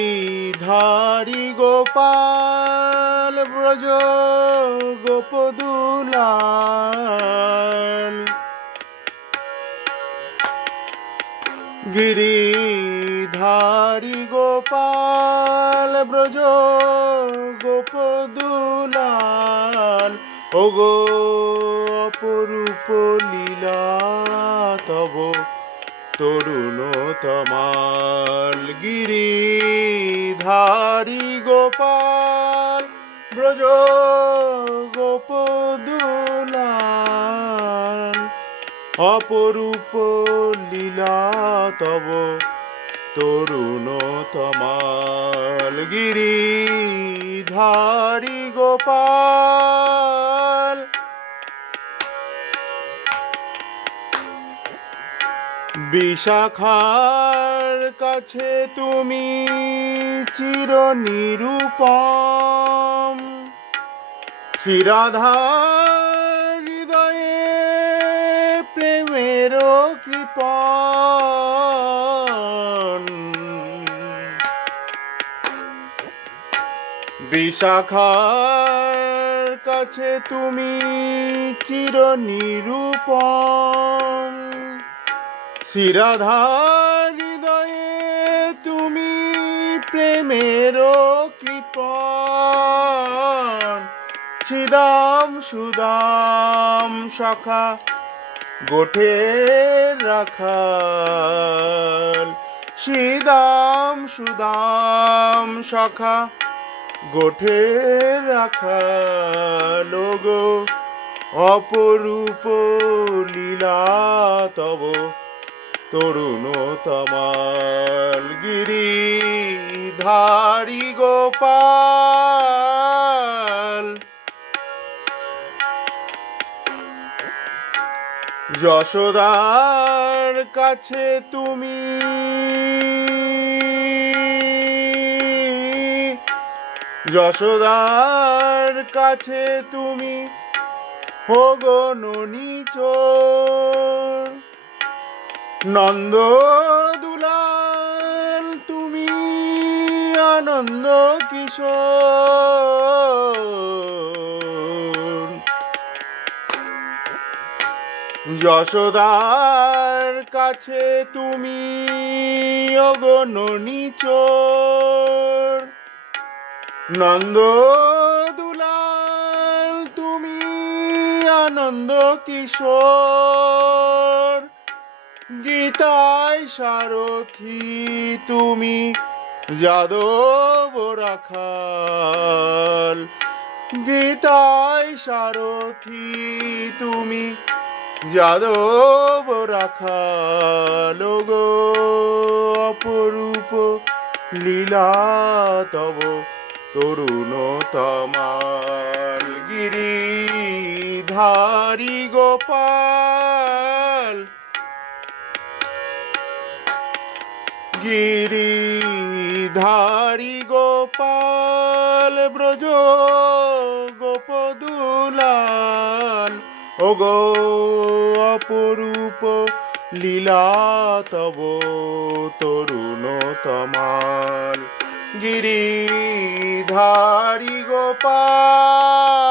গিরিধারী গোপাল ব্রজ গোপদুলাল গিরিধারী গোপাল ব্রজ গোপদুলাল ওগো অপরূপ লীলা তব তরুণতমাল গিরিধারী গোপাল ব্রজ গোপদুলাল অপরূপ লীলা তব তরুণতমাল গিরিধারী গোপাল বিশাখার কাছে তুমি চির নিরূপম শ্রীরাধার হৃদয়ে প্রেমের কৃপণ বিশাখার কাছে তুমি চির নিরূপম শ্রীরাধার হৃদয়ে তুমি প্রেমের কৃপণ সিদাম সুদাম সখা গোঠের রাখাল সিদাম সুদাম সখা গোঠের রাখাল গো অপরূপ লীলা তব তরুণতমাল গিরিধারী গোপাল যশোদার কাছে তুমি যশোদার কাছে তুমি হোগো ননীচোর নন্দ দুলাল তুমি আনন্দ কিশোর যশোদার কাছে তুমি ওগো ননীচোর নন্দ দুলাল তুমি আনন্দ কিশোর গীতায় সারথি তুমি যাদব রাখাল গীতায় সারথি তুমি যাদব রাখাল গো অপরূপ লীলা তব তরুণতমাল গিরিধারী গোপাল গিরিধারী গোপাল ব্রজ গোপদুলাল ওগো অপরূপ লীলা তব তরুণতমাল গিরিধারী গোপাল।